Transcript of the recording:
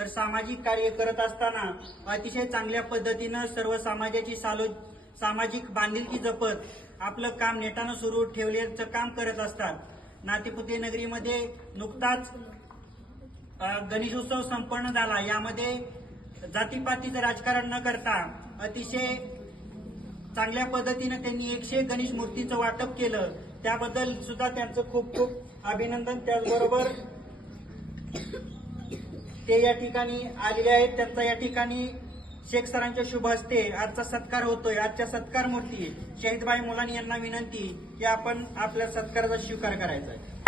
तर सामाजिक कार्य करत असताना अतिशय चांगल्या पद्धतीनं सर्व समाजाची सामाजिक बांधिलकी जपत आपलं काम नेटानं सुरू ठेवण्याचं काम करत असतात. नातेपुते नगरीमध्ये नुकताच गणेशोत्सव संपन्न झाला. यामध्ये जातीपातीचं राजकारण न करता अतिशय चांगल्या पद्धतीनं त्यांनी 101 गणेश मूर्तीचं वाटप केलं. त्याबद्दल सुद्धा त्यांचं खूप खूप अभिनंदन. त्याचबरोबर ते या ठिकाणी आलेले आहेत. त्यांचा या ठिकाणी शेख सरांच्या शुभ हस्ते आजचा सत्कार होतोय. आजच्या सत्कार मूर्ती शहीदभाई मुलानी यांना विनंती की आपण आपल्या सत्काराचा स्वीकार करायचा आहे.